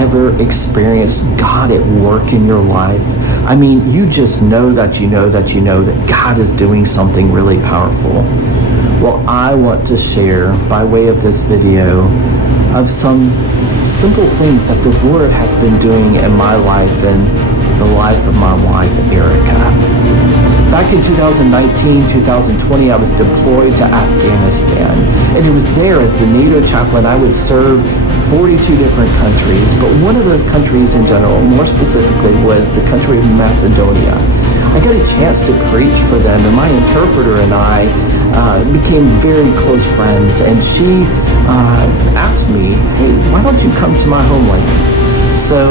ever experienced God at work in your life? I mean, you just know that God is doing something really powerful. Well, I want to share by way of this video of some simple things that the Lord has been doing in my life and the life of my wife, Erica. Back in 2019, 2020, I was deployed to Afghanistan, and it was there as the NATO chaplain I would serve 42 different countries, but one of those countries in general, more specifically, was the country of Macedonia. I got a chance to preach for them, and my interpreter and I became very close friends, and she asked me, hey, why don't you come to my homeland? So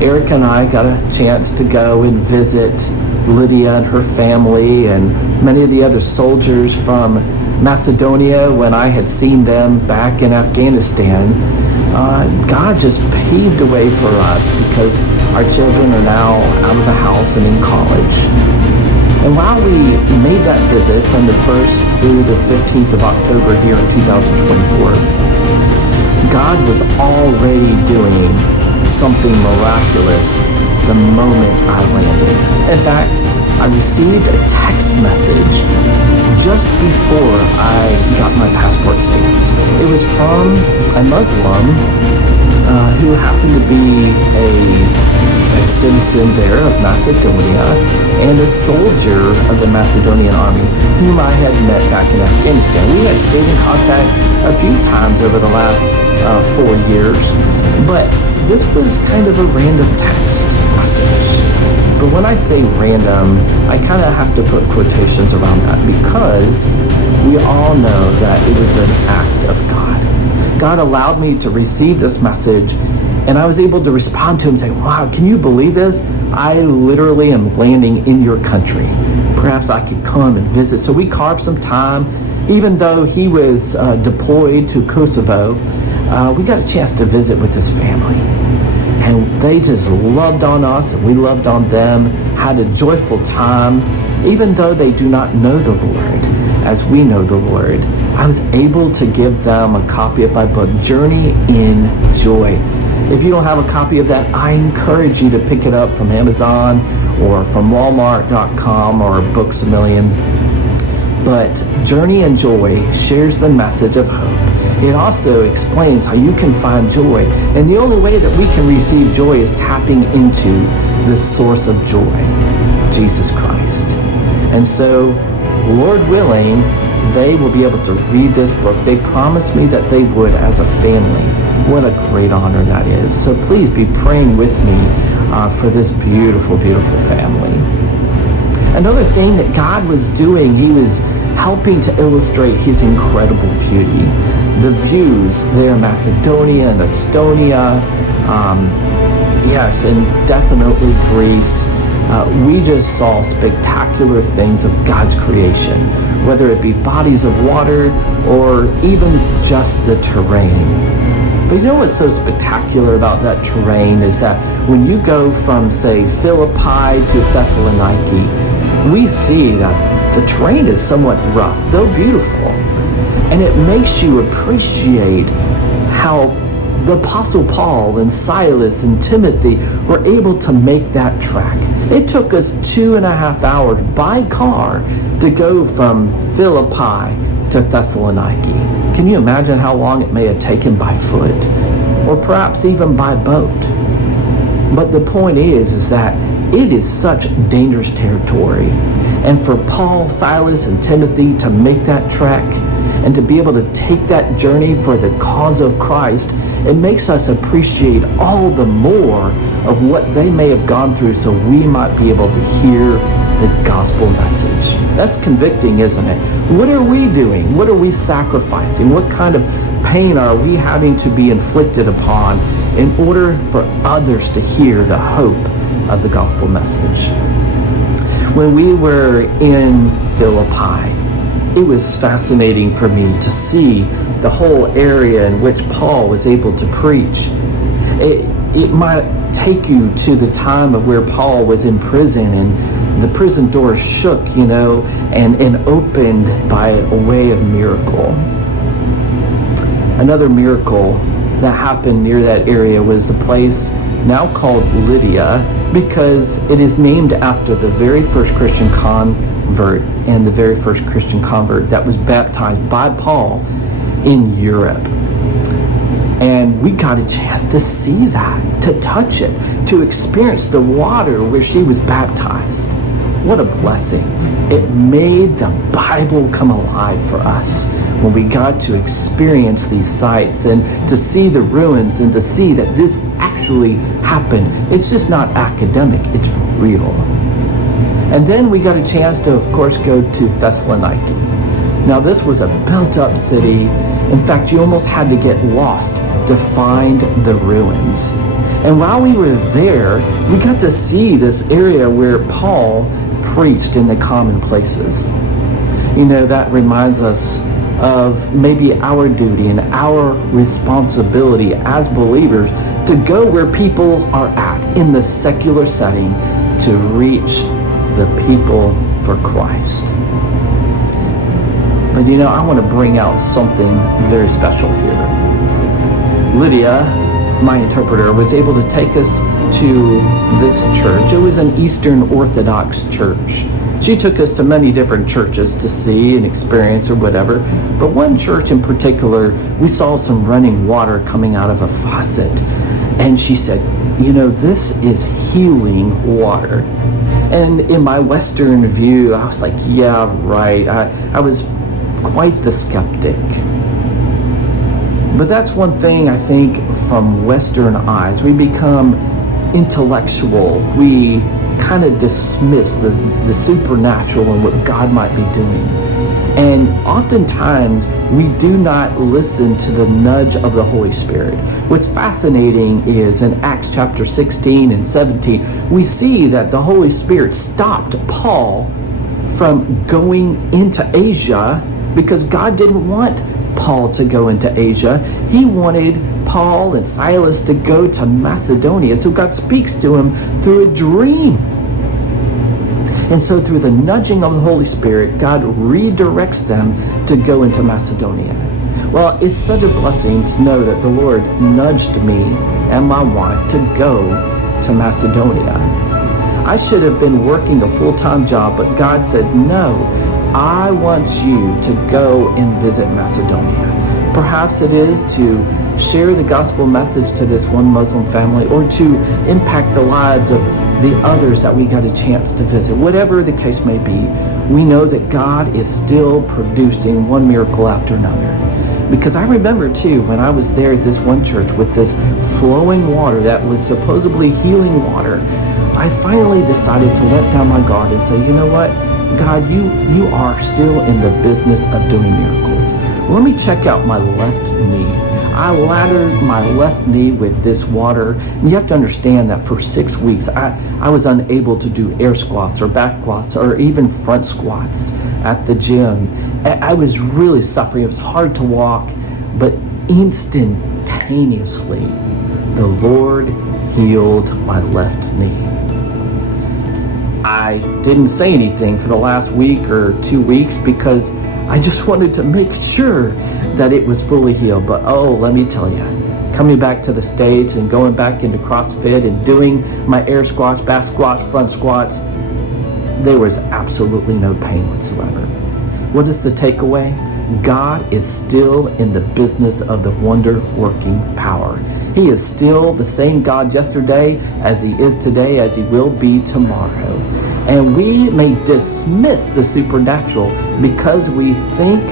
Erica and I got a chance to go and visit Lydia and her family and many of the other soldiers from Macedonia when I had seen them back in Afghanistan. God just paved a way for us because our children are now out of the house and in college. And while we made that visit from the 1st through the 15th of October here in 2024, God was already doing something miraculous the moment I landed. In fact, I received a text message just before I got my passport stamped. It was from a Muslim who happened to be a citizen there of Macedonia and a soldier of the Macedonian army whom I had met back in Afghanistan. We had stayed in contact a few times over the last 4 years, but this was kind of a random text message. But when I say random, I kind of have to put quotations around that because we all know that it was an act of God. God allowed me to receive this message, and I was able to respond to him and say, wow, can you believe this? I literally am landing in your country. Perhaps I could come and visit. So we carved some time. Even though he was deployed to Kosovo, we got a chance to visit with his family. And they just loved on us, and we loved on them, had a joyful time. Even though they do not know the Lord as we know the Lord, I was able to give them a copy of my book, Journey in Joy. If you don't have a copy of that, I encourage you to pick it up from Amazon or from Walmart.com or Books A Million. But Journey in Joy shares the message of hope. It also explains how you can find joy. And the only way that we can receive joy is tapping into the source of joy, Jesus Christ. And so, Lord willing, they will be able to read this book. They promised me that they would as a family. What a great honor that is. So please be praying with me for this beautiful, beautiful family. Another thing that God was doing, he was helping to illustrate his incredible beauty. The views there in Macedonia and Estonia, yes, and definitely Greece. We just saw spectacular things of God's creation, whether it be bodies of water or even just the terrain. But you know what's so spectacular about that terrain is that when you go from, say, Philippi to Thessaloniki, we see that the terrain is somewhat rough, though beautiful. And it makes you appreciate how the Apostle Paul and Silas and Timothy were able to make that trek. It took us 2.5 hours by car to go from Philippi to Thessaloniki. Can you imagine how long it may have taken by foot or perhaps even by boat? But the point is that it is such dangerous territory. And for Paul, Silas, and Timothy to make that trek and to be able to take that journey for the cause of Christ, it makes us appreciate all the more of what they may have gone through so we might be able to hear the gospel message. That's convicting, isn't it? What are we doing? What are we sacrificing? What kind of pain are we having to be inflicted upon in order for others to hear the hope of the gospel message? When we were in Philippi, it was fascinating for me to see the whole area in which Paul was able to preach. It might take you to the time of where Paul was in prison and the prison doors shook, and opened by a way of miracle. Another miracle that happened near that area was the place now called Lydia, because it is named after the very first Christian convert and the very first Christian convert that was baptized by Paul in Europe. And we got a chance to see that, to touch it, to experience the water where she was baptized. What a blessing. It made the Bible come alive for us when we got to experience these sites and to see the ruins and to see that this actually happened. It's just not academic, it's real. And then we got a chance to, of course, go to Thessaloniki. Now, this was a built-up city. In fact, you almost had to get lost to find the ruins. And while we were there, we got to see this area where Paul preached in the common places. You know, that reminds us of maybe our duty and our responsibility as believers to go where people are at in the secular setting to reach the people for Christ. But you know, I want to bring out something very special here. Lydia, my interpreter, was able to take us to this church. It was an Eastern Orthodox church. She took us to many different churches to see and experience or whatever, but one church in particular, we saw some running water coming out of a faucet. And she said, you know, this is healing water. And in my Western view, I was like, yeah, right. I was quite the skeptic. But that's one thing I think from Western eyes. We become intellectual. We kind of dismiss the supernatural and what God might be doing. And oftentimes we do not listen to the nudge of the Holy Spirit. What's fascinating is in Acts chapter 16 and 17, we see that the Holy Spirit stopped Paul from going into Asia because God didn't want Paul to go into Asia. He wanted Paul and Silas to go to Macedonia. So God speaks to him through a dream. And so through the nudging of the Holy Spirit, God redirects them to go into Macedonia. Well, it's such a blessing to know that the Lord nudged me and my wife to go to Macedonia. I should have been working a full-time job, but God said, no, I want you to go and visit Macedonia. Perhaps it is to share the gospel message to this one Muslim family or to impact the lives of the others that we got a chance to visit. Whatever the case may be, we know that God is still producing one miracle after another. Because I remember too, when I was there at this one church with this flowing water that was supposedly healing water, I finally decided to let down my guard and say, you know what? God, you are still in the business of doing miracles. Let me check out my left knee. I lathered my left knee with this water. And you have to understand that for 6 weeks, I was unable to do air squats or back squats or even front squats at the gym. I was really suffering. It was hard to walk, but instantaneously, the Lord healed my left knee. I didn't say anything for the last week or 2 weeks because I just wanted to make sure that it was fully healed. But oh, let me tell you, coming back to the States and going back into CrossFit and doing my air squats, back squats, front squats, there was absolutely no pain whatsoever. What is the takeaway? God is still in the business of the wonder-working power. He is still the same God yesterday as he is today, as he will be tomorrow. And we may dismiss the supernatural because we think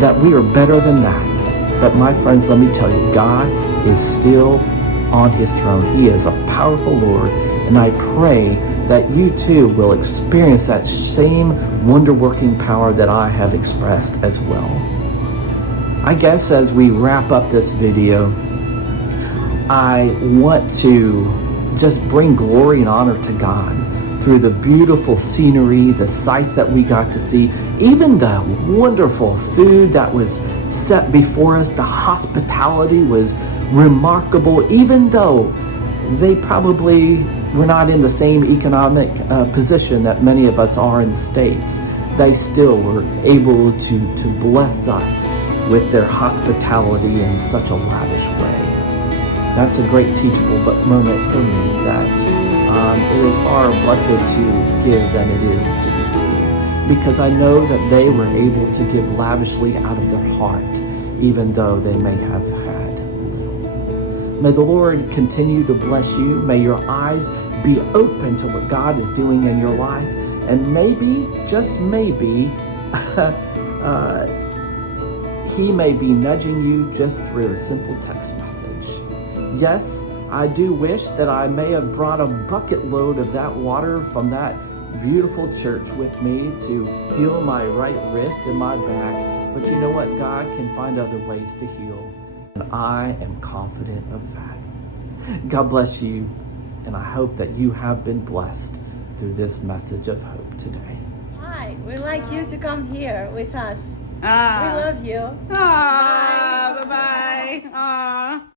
that we are better than that. But my friends, let me tell you, God is still on his throne. He is a powerful Lord. And I pray that you too will experience that same wonder-working power that I have expressed as well. I guess as we wrap up this video, I want to just bring glory and honor to God through the beautiful scenery, the sights that we got to see, even the wonderful food that was set before us. The hospitality was remarkable, even though they probably were not in the same economic position that many of us are in the States. They still were able to bless us with their hospitality in such a lavish way. That's a great teachable moment for me, that it is far blessed to give than it is to receive, because I know that they were able to give lavishly out of their heart, even though they may have had little. May the Lord continue to bless you. May your eyes be open to what God is doing in your life, and maybe, just maybe, He may be nudging you just through a simple text message. Yes, I do wish that I may have brought a bucket load of that water from that beautiful church with me to heal my right wrist and my back. But you know what? God can find other ways to heal. And I am confident of that. God bless you. And I hope that you have been blessed through this message of hope today. Hi, we'd like you to come here with us. We Ah. love you. Ah, bye-bye. Ah.